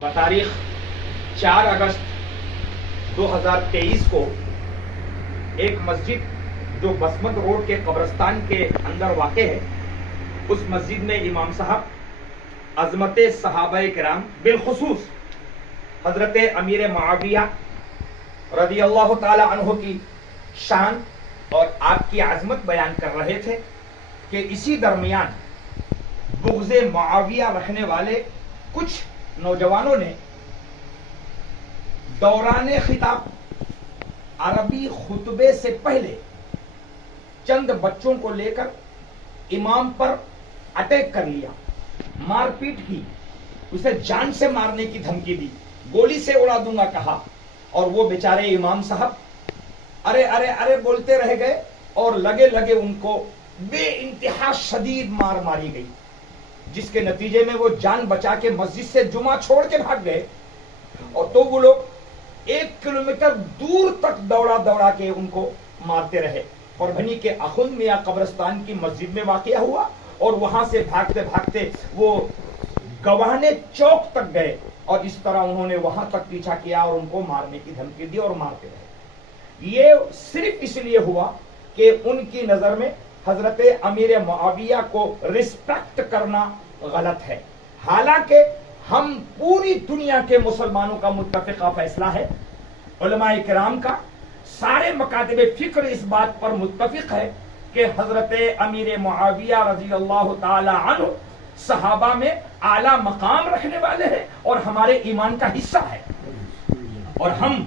بتاریخ 4 اگست 2023 کو ایک مسجد جو بسمت روڈ کے قبرستان کے اندر واقع ہے، اس مسجد میں امام صاحب عظمت صحابہ کرام بالخصوص حضرت امیر معاویہ رضی اللہ تعالی عنہ کی شان اور آپ کی عظمت بیان کر رہے تھے کہ اسی درمیان بغض معاویہ رکھنے والے کچھ نوجوانوں نے دوران خطاب عربی خطبے سے پہلے چند بچوں کو لے کر امام پر اٹیک کر لیا، مار پیٹ کی، اسے جان سے مارنے کی دھمکی دی، گولی سے اڑا دوں گا کہا، اور وہ بیچارے امام صاحب ارے ارے ارے بولتے رہ گئے اور لگے لگے ان کو بے انتہا شدید مار ماری گئی، جس کے نتیجے میں وہ جان بچا کے مسجد سے جمعہ چھوڑ کے بھاگ گئے، اور تو وہ لوگ 1 کلومیٹر دور تک دوڑا دوڑا کے ان کو مارتے رہے۔ پربھنی کے اخند میاں قبرستان کی مسجد میں واقعہ ہوا اور وہاں سے بھاگتے بھاگتے وہ گوانے چوک تک گئے، اور اس طرح انہوں نے وہاں تک پیچھا کیا اور ان کو مارنے کی دھمکی دی اور مارتے رہے۔ یہ صرف اس لیے ہوا کہ ان کی نظر میں حضرت امیر معاویہ کو رسپیکٹ کرنا غلط ہے، حالانکہ ہم پوری دنیا کے مسلمانوں کا متفقہ فیصلہ ہے، علماء کرام کا سارے مکاتب فکر اس بات پر متفق ہے کہ حضرت امیر معاویہ رضی اللہ تعالی عنہ صحابہ میں اعلیٰ مقام رکھنے والے ہیں اور ہمارے ایمان کا حصہ ہے، اور ہم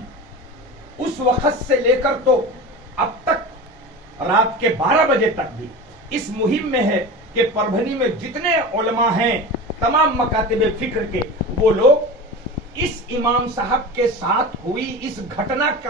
اس وقت سے لے کر تو اب تک رات کے 12 بجے تک بھی اس مہم میں ہے کہ پربھنی میں جتنے علماء ہیں تمام مکاتب فکر کے، وہ لوگ اس امام صاحب کے ساتھ ہوئی اس گھٹنا کا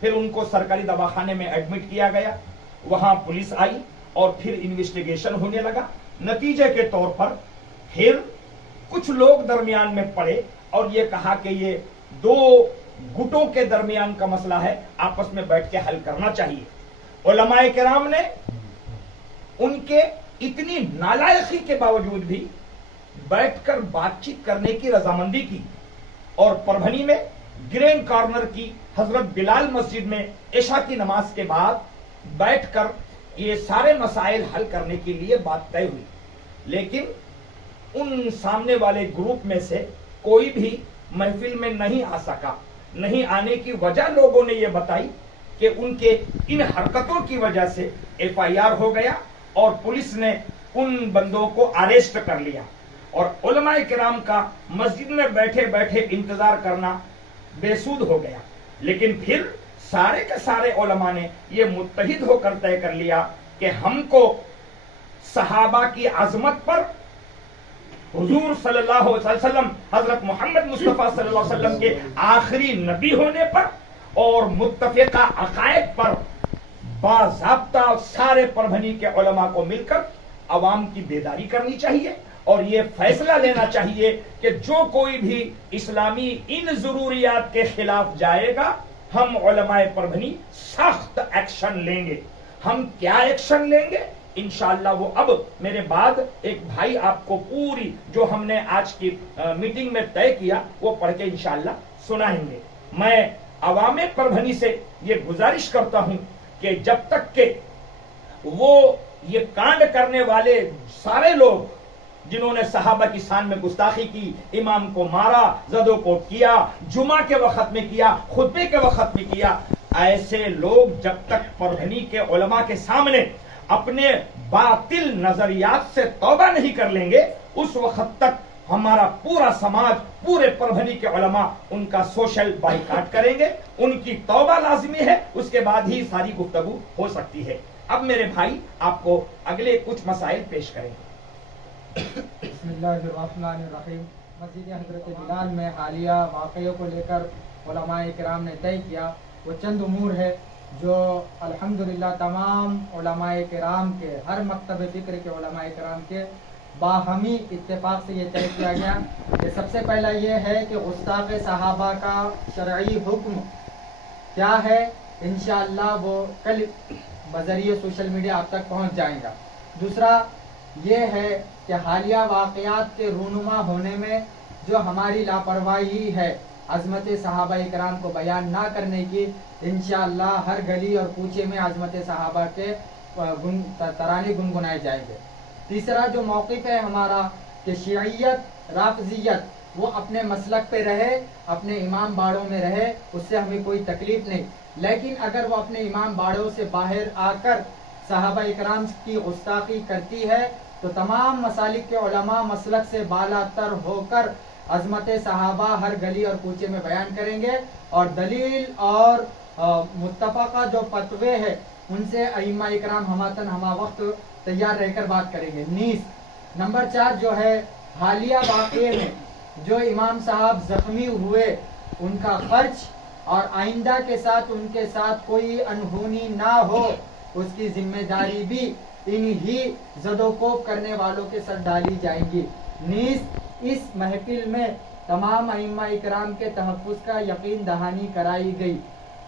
پھر ان کو سرکاری دواخانے میں ایڈمٹ کیا گیا، وہاں پولیس آئی اور پھر انویسٹیگیشن ہونے لگا۔ نتیجے کے طور پر پھر کچھ لوگ درمیان میں پڑے اور یہ کہا کہ یہ 2 گٹوں کے درمیان کا مسئلہ ہے، آپس میں بیٹھ کے حل کرنا چاہیے۔ علماء کرام نے ان کے اتنی نالائقی کے باوجود بھی بیٹھ کر بات چیت کرنے کی رضامندی کی، اور پربھنی میں گرین کارنر کی حضرت بلال مسجد میں عشاء کی نماز کے بعد بیٹھ کر یہ سارے مسائل حل کرنے کے لیے بات طے ہوئی، لیکن ان سامنے والے گروپ میں سے کوئی بھی محفل میں نہیں آ سکا۔ نہیں آنے کی وجہ لوگوں نے یہ بتائی کہ ان کے ان حرکتوں کی وجہ سے FIR ہو گیا اور پولیس نے ان بندوں کو اریسٹ کر لیا، اور علماء کرام کا مسجد میں بیٹھے بیٹھے انتظار کرنا بے سود ہو گیا۔ لیکن پھر سارے کے سارے علماء نے یہ متحد ہو کر طے کر لیا کہ ہم کو صحابہ کی عظمت پر، حضور صلی اللہ علیہ وسلم حضرت محمد مصطفیٰ صلی اللہ علیہ وسلم کے آخری نبی ہونے پر اور متفقہ عقائد پر باضابطہ سارے پربھنی کے علماء کو مل کر عوام کی بیداری کرنی چاہیے، اور یہ فیصلہ لینا چاہیے کہ جو کوئی بھی اسلامی ان ضروریات کے خلاف جائے گا، ہم علماء پربھنی سخت ایکشن لیں گے۔ ہم کیا ایکشن لیں گے انشاءاللہ وہ اب میرے بعد ایک بھائی آپ کو پوری جو ہم نے آج کی میٹنگ میں طے کیا وہ پڑھ کے انشاءاللہ سنائیں گے۔ میں عوام پربھنی سے یہ گزارش کرتا ہوں کہ جب تک کہ وہ یہ کانڈ کرنے والے سارے لوگ جنہوں نے صحابہ کی شان میں گستاخی کی، امام کو مارا، زدوں کو کیا، جمعہ کے وقت میں کیا، خطبے کے وقت میں کیا، ایسے لوگ جب تک پربھنی کے علماء کے سامنے اپنے باطل نظریات سے توبہ نہیں کر لیں گے، اس وقت تک ہمارا پورا سماج، پورے پربھنی کے علماء ان کا سوشل بائیکاٹ کریں گے۔ ان کی توبہ لازمی ہے، اس کے بعد ہی ساری گفتگو ہو سکتی ہے۔ اب میرے بھائی آپ کو اگلے کچھ مسائل پیش کریں گے۔ بسم اللہ الرحمن الرحیم۔ مسجد حضرت بلال میں حالیہ واقعوں کو لے کر علماء کرام نے طے کیا، وہ چند امور ہے جو الحمدللہ تمام علماء کرام کے، ہر مکتب فکر کے علماء کرام کے باہمی اتفاق سے یہ طے کیا گیا کہ سب سے پہلا یہ ہے کہ گستاخ صحابہ کا شرعی حکم کیا ہے، انشاءاللہ وہ کل بذریعہ سوشل میڈیا آپ تک پہنچ جائے گا۔ دوسرا یہ ہے کہ حالیہ واقعات کے رونما ہونے میں جو ہماری لاپرواہی ہے عظمت صحابہ کرام کو بیان نہ کرنے کی، انشاءاللہ ہر گلی اور کوچے میں عظمت صحابہ کے ترانے گنگنائے جائیں گے۔ تیسرا جو موقف ہے ہمارا کہ شیعیت رافضیت وہ اپنے مسلک پہ رہے، اپنے امام باڑوں میں رہے، اس سے ہمیں کوئی تکلیف نہیں، لیکن اگر وہ اپنے امام باڑوں سے باہر آ کر صحابہ اکرام کی گستاخی کرتی ہے تو تمام مسالک کے علماء مسلک سے بالا تر ہو کر عظمت صحابہ ہر گلی اور کوچے میں بیان کریں گے، اور دلیل اور متفقہ جو فتوے ہیں ان سے ائمہ اکرام ہماتن ہما وقت تیار رہ کر بات کریں گے۔ نیز نمبر 4 جو ہے حالیہ واقعے میں جو امام صاحب زخمی ہوئے ان کا خرچ اور آئندہ کے ساتھ ان کے ساتھ کوئی انہونی نہ ہو اس کی ذمہ داری بھی انہی زد و کوب کرنے والوں کے ساتھ ڈالی جائیں گی۔ نیز اس محفل میں تمام ائمہ اکرام کے تحفظ کا یقین دہانی کرائی گئی۔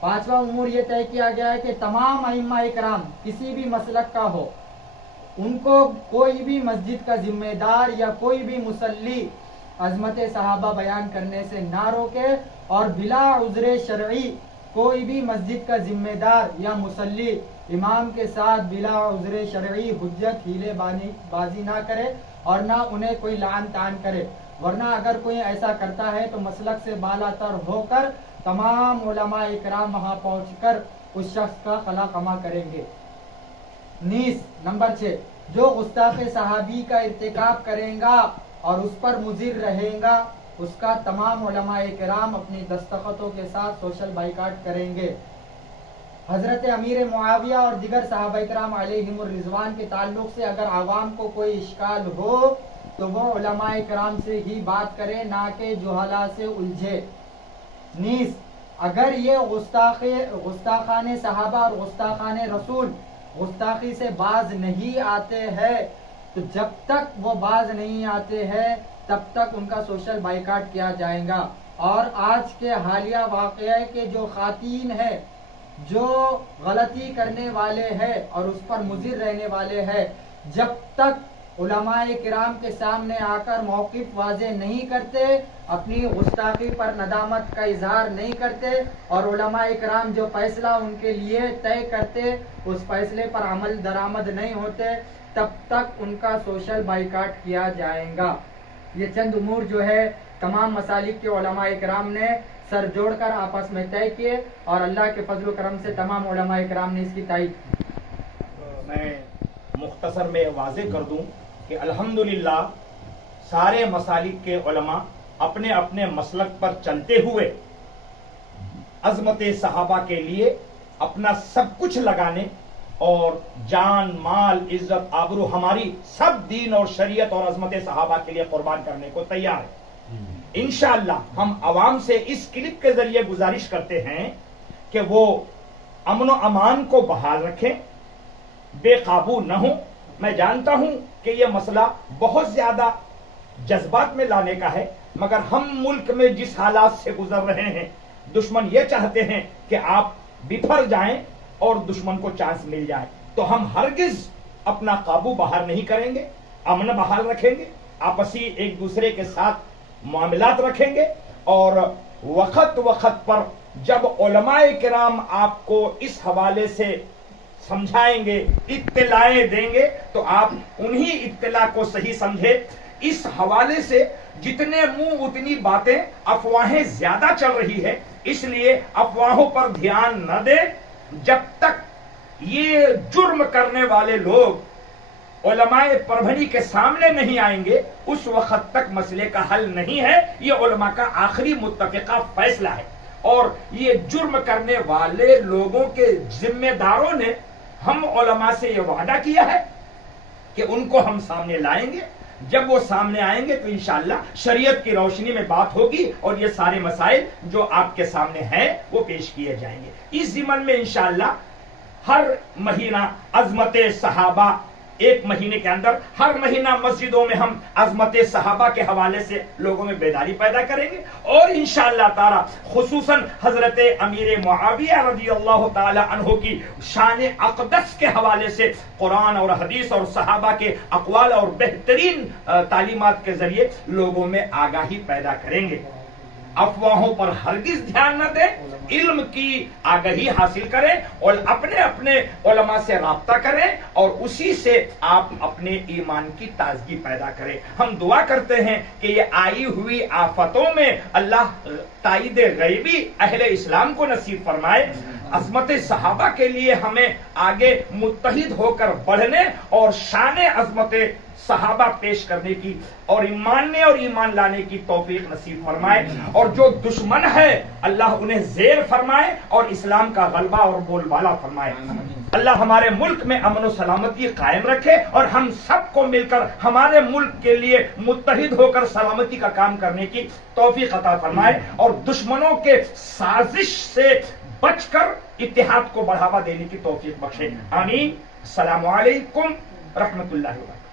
5واں امور یہ طے کیا گیا ہے کہ تمام ائمہ اکرام کسی بھی مسلک کا ہو ان کو کوئی بھی مسجد کا ذمہ دار یا کوئی بھی مصلی عظمت صحابہ بیان کرنے سے نہ روکے، اور بلا عذر شرعی کوئی بھی مسجد کا ذمہ دار یا مصلی امام کے ساتھ بلا عذر شرعی حجت ہیلے بازی نہ کرے اور نہ انہیں کوئی لعن طعن کرے، ورنہ اگر کوئی ایسا کرتا ہے تو مسلک سے بالا تر ہو کر تمام علماء اکرام وہاں پہنچ کر اس شخص کا خلا قما کریں گے۔ نیز نمبر 6 جو گستاخ صحابی کا ارتکاب کرے گا اور اس پر مضر رہے گا اس کا تمام علماء کرام اپنی دستخطوں کے ساتھ سوشل بائیکاٹ کریں گے۔ حضرت امیر معاویہ اور دیگر صحابہ کرام علیہم الرضوان کے تعلق سے اگر عوام کو کوئی اشکال ہو تو وہ علماء کرام سے ہی بات کرے، نہ کہ جہلا سے الجھے۔ نیز اگر یہ گستاخان صحابہ اور گستاخان رسول گستاخی سے باز نہیں آتے ہیں تو جب تک وہ باز نہیں آتے ہیں تب تک ان کا سوشل بائیکاٹ کیا جائے گا۔ اور آج کے حالیہ واقعے کے جو خواتین ہیں جو غلطی کرنے والے ہیں اور اس پر مضر رہنے والے ہیں، جب تک علماء کرام کے سامنے آ کر موقف واضح نہیں کرتے، اپنی گستاخی پر ندامت کا اظہار نہیں کرتے، اور علماء کرام جو فیصلہ ان کے لیے طے کرتے اس فیصلے پر عمل درآمد نہیں ہوتے، تب تک ان کا سوشل بائیکاٹ کیا جائے گا۔ یہ چند امور جو ہے تمام مسالک کے علماء کرام نے سر جوڑ کر آپس میں طے کیے، اور اللہ کے فضل و کرم سے تمام علماء کرام نے اس کی تائید کی۔ میں مختصر میں واضح کر دوں کہ الحمدللہ سارے مسالک کے علماء اپنے اپنے مسلک پر چلتے ہوئے عظمت صحابہ کے لیے اپنا سب کچھ لگانے اور جان مال عزت آبرو ہماری سب دین اور شریعت اور عظمت صحابہ کے لیے قربان کرنے کو تیار ہے۔ انشاءاللہ ہم عوام سے اس کلپ کے ذریعے گزارش کرتے ہیں کہ وہ امن و امان کو بحال رکھیں، بے قابو نہ ہوں۔ میں جانتا ہوں کہ یہ مسئلہ بہت زیادہ جذبات میں لانے کا ہے، مگر ہم ملک میں جس حالات سے گزر رہے ہیں دشمن یہ چاہتے ہیں کہ آپ بفر جائیں اور دشمن کو چانس مل جائے، تو ہم ہرگز اپنا قابو بحال نہیں کریں گے، امن بحال رکھیں گے، آپسی ایک دوسرے کے ساتھ معاملات رکھیں گے، اور وقت وقت پر جب علماء کرام آپ کو اس حوالے سے سمجھائیں گے، اطلاعیں دیں گے، تو آپ انہی اطلاع کو صحیح سمجھے۔ اس حوالے سے جتنے منہ اتنی باتیں، افواہیں زیادہ چل رہی ہے، اس لیے افواہوں پر دھیان نہ دیں۔ جب تک یہ جرم کرنے والے لوگ علماء پربھنی کے سامنے نہیں آئیں گے اس وقت تک مسئلے کا حل نہیں ہے۔ یہ علماء کا آخری متفقہ فیصلہ ہے، اور یہ جرم کرنے والے لوگوں کے ذمہ داروں نے ہم علماء سے یہ وعدہ کیا ہے کہ ان کو ہم سامنے لائیں گے۔ جب وہ سامنے آئیں گے تو انشاءاللہ شریعت کی روشنی میں بات ہوگی، اور یہ سارے مسائل جو آپ کے سامنے ہیں وہ پیش کیے جائیں گے۔ اس ضمن میں انشاءاللہ ہر مہینہ عظمت صحابہ ایک مہینے کے اندر ہر مہینہ مسجدوں میں ہم عظمت صحابہ کے حوالے سے لوگوں میں بیداری پیدا کریں گے، اور انشاءاللہ تعالی خصوصاً حضرت امیر معاویہ رضی اللہ تعالی عنہ کی شان اقدس کے حوالے سے قرآن اور حدیث اور صحابہ کے اقوال اور بہترین تعلیمات کے ذریعے لوگوں میں آگاہی پیدا کریں گے۔ افواہوں پر ہرگز دھیان نہ دیں، علم کی آگاہی حاصل کریں اور اپنے اپنے علماء سے رابطہ کریں اور اسی سے آپ اپنے ایمان کی تازگی پیدا کریں۔ ہم دعا کرتے ہیں کہ یہ آئی ہوئی آفتوں میں اللہ تائید غیبی اہل اسلام کو نصیب فرمائے، عظمت صحابہ کے لیے ہمیں آگے متحد ہو کر بڑھنے اور شان عظمت صحابہ پیش کرنے کی اور ماننے اور ایمان لانے کی توفیق نصیب فرمائے، اور جو دشمن ہے اللہ انہیں زیر فرمائے اور اسلام کا غلبہ اور بول بالا فرمائے۔ اللہ ہمارے ملک میں امن و سلامتی قائم رکھے اور ہم سب کو مل کر ہمارے ملک کے لیے متحد ہو کر سلامتی کا کام کرنے کی توفیق عطا فرمائے، اور دشمنوں کے سازش سے بچ کر اتحاد کو بڑھاوا دینے کی توفیق بخشے۔ آمین۔ السلام علیکم رحمت اللہ وبرکاتہ۔